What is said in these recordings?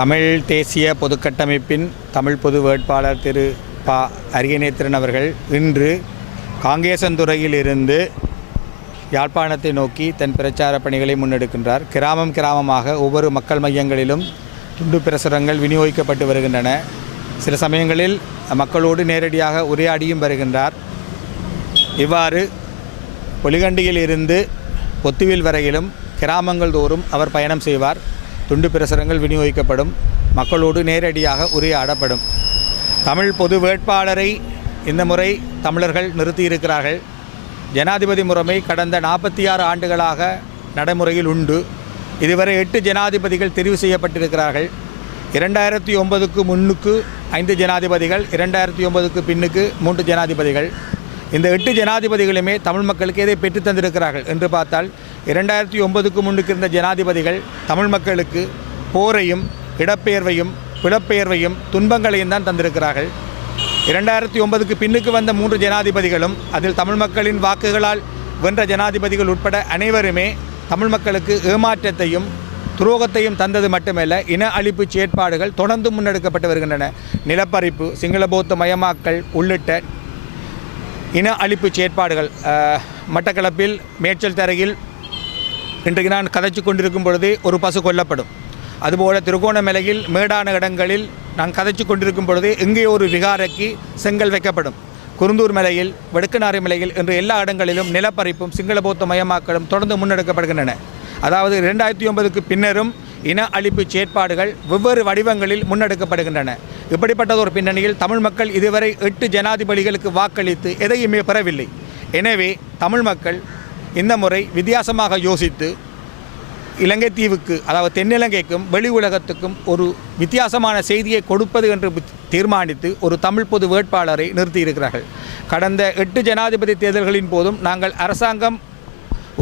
தமிழ் தேசிய பொதுக்கட்டமைப்பின் தமிழ் பொது வேட்பாளர் திரு ப அரியநேத்திரன் அவர்கள் இன்று காங்கேசந்துறையிலிருந்து யாழ்ப்பாணத்தை நோக்கி தன் பிரச்சார பணிகளை முன்னெடுக்கின்றார். கிராமம் கிராமமாக ஒவ்வொரு மக்கள் மையங்களிலும் துண்டு பிரசுரங்கள் விநியோகிக்கப்பட்டு வருகின்றன. சில சமயங்களில் மக்களோடு நேரடியாக உரையாடியும் வருகின்றார். இவ்வாறு பொலிகண்டியில் இருந்து பொத்துவில் வரையிலும் கிராமங்கள் தோறும் அவர் பயணம் செய்வார். துண்டு பிரசுரங்கள் விநியோகிக்கப்படும். மக்களோடு நேரடியாக உரையாடப்படும். தமிழ் பொது வேட்பாளரை இந்த முறை தமிழர்கள் நிறுத்தியிருக்கிறார்கள். ஜனாதிபதி முறைமை கடந்த நாற்பத்தி ஆறு ஆண்டுகளாக நடைமுறையில் உண்டு. இதுவரை எட்டு ஜனாதிபதிகள் தெரிவு செய்யப்பட்டிருக்கிறார்கள். இரண்டாயிரத்தி ஒன்பதுக்கு முன்னுக்கு ஐந்து ஜனாதிபதிகள் இரண்டாயிரத்தி ஒன்பதுக்கு பின்னுக்கு மூன்று ஜனாதிபதிகள். இந்த எட்டு ஜனாதிபதிகளுமே தமிழ் மக்களுக்கு எதை பெற்று தந்திருக்கிறார்கள் என்று பார்த்தால் இரண்டாயிரத்தி ஒன்பதுக்கு முன்னுக்கு இருந்த ஜனாதிபதிகள் தமிழ் மக்களுக்கு போரையும் இடப்பெயர்வையும் பிடப்பெயர்வையும் துன்பங்களையும் தான் தந்திருக்கிறார்கள். இரண்டாயிரத்தி ஒன்பதுக்கு பின்னுக்கு வந்த மூன்று ஜனாதிபதிகளும் அதில் தமிழ் மக்களின் வாக்குகளால் வென்ற ஜனாதிபதிகள் உட்பட அனைவருமே தமிழ் மக்களுக்கு ஏமாற்றத்தையும் துரோகத்தையும் தந்தது மட்டுமல்ல இன அழிப்பு செயற்பாடுகள் தொடர்ந்து முன்னெடுக்கப்பட்டு வருகின்றன. நிலப்பரிப்பு சிங்கள பௌத்த மயமாக்கல் உள்ளிட்ட இன அழிப்பு செயற்பாடுகள் மட்டக்களப்பில் மேய்ச்சல் தரையில் இன்றைக்கு நான் கதைச்சு கொண்டிருக்கும் பொழுது ஒரு பசு கொல்லப்படும். அதுபோல் திருகோணமலையில் மேடான இடங்களில் நான் கதைச்சு கொண்டிருக்கும் பொழுது எங்கே ஒரு விகாரைக்கு செங்கல் வைக்கப்படும். குருந்தூர் மலையில் வடக்குநாறு மலையில் என்று எல்லா இடங்களிலும் நிலப்பறிப்பும் சிங்கள பௌத்த மயமாக்கலும் தொடர்ந்து முன்னெடுக்கப்படுகின்றன. அதாவது இரண்டாயிரத்தி ஒன்பதுக்கு பின்னரும் இன அழிப்பு செயற்பாடுகள் வெவ்வேறு வடிவங்களில் முன்னெடுக்கப்படுகின்றன. இப்படிப்பட்டதொரு பின்னணியில் தமிழ் மக்கள் இதுவரை எட்டு ஜனாதிபதிகளுக்கு வாக்களித்து எதையுமே பெறவில்லை. எனவே தமிழ் மக்கள் இந்த முறை வித்தியாசமாக யோசித்து இலங்கை தீவுக்கு அதாவது தென்னிலங்கைக்கும் வெளி உலகத்துக்கும் ஒரு வித்தியாசமான செய்தியை கொடுப்பது என்று தீர்மானித்து ஒரு தமிழ் பொது வேட்பாளரை நிறுத்தியிருக்கிறார்கள். கடந்த எட்டு ஜனாதிபதி தேர்தல்களின் போதும் நாங்கள் அரசாங்கம்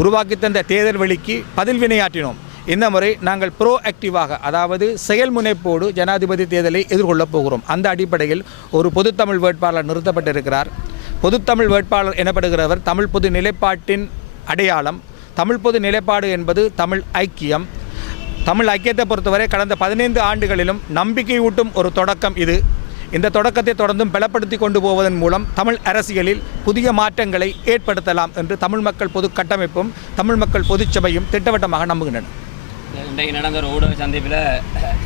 உருவாக்கி தந்த தேர்தல் வெளிக்கு பதில் வினையாற்றினோம். இந்த முறை நாங்கள் ப்ரோ ஆக்டிவாக அதாவது செயல்முனைப்போடு ஜனாதிபதி தேர்தலை எதிர்கொள்ளப் போகிறோம். அந்த அடிப்படையில் ஒரு பொதுத்தமிழ் வேட்பாளர் நிறுத்தப்பட்டிருக்கிறார். பொதுத்தமிழ் வேட்பாளர் எனப்படுகிறவர் தமிழ் பொது நிலைப்பாட்டின் அடையாளம். தமிழ் பொது நிலைப்பாடு என்பது தமிழ் ஐக்கியம். தமிழ் ஐக்கியத்தை பொறுத்தவரை கடந்த பதினைந்து ஆண்டுகளிலும் நம்பிக்கையூட்டும் ஒரு தொடக்கம் இது. இந்த தொடக்கத்தை தொடர்ந்தும் பலப்படுத்தி கொண்டு போவதன் மூலம் தமிழ் அரசியலில் புதிய மாற்றங்களை ஏற்படுத்தலாம் என்று தமிழ் மக்கள் பொது கட்டமைப்பும் தமிழ் மக்கள் பொதுச்சபையும் திட்டவட்டமாக நம்புகின்றன. இன்றைக்கு நடந்த ஒரு ஊடக சந்திப்பில்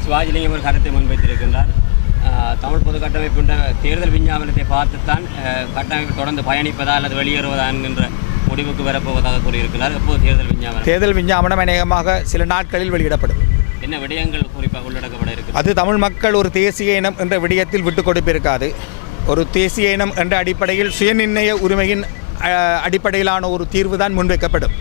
சிவாஜிலிங்கம் ஒரு கருத்தை முன்வைத்திருக்கின்றார். தமிழ் பொது கட்டமைப்புன்ற தேர்தல் விஞ்ஞாபனத்தை பார்த்துத்தான் கட்டமைப்பு தொடர்ந்து பயணிப்பதா அல்லது வெளியேறுவதா என்கின்ற முடிவுக்கு வரப்போவதாக கூறியிருக்கிறார். எப்போது தேர்தல் விஞ்ஞாபனம்? தேர்தல் விஞ்ஞாபனம் அநேகமாக சில நாட்களில் வெளியிடப்படும். என்ன விடயங்கள் குறிப்பாக உள்ளடக்கப்பட இருக்கு அது தமிழ் மக்கள் ஒரு தேசிய இனம் என்ற விடயத்தில் விட்டு கொடுப்பிருக்காது. ஒரு தேசிய இனம் என்ற அடிப்படையில் சுயநிர்ணய உரிமையின் அடிப்படையிலான ஒரு தீர்வு தான் முன்வைக்கப்படும்.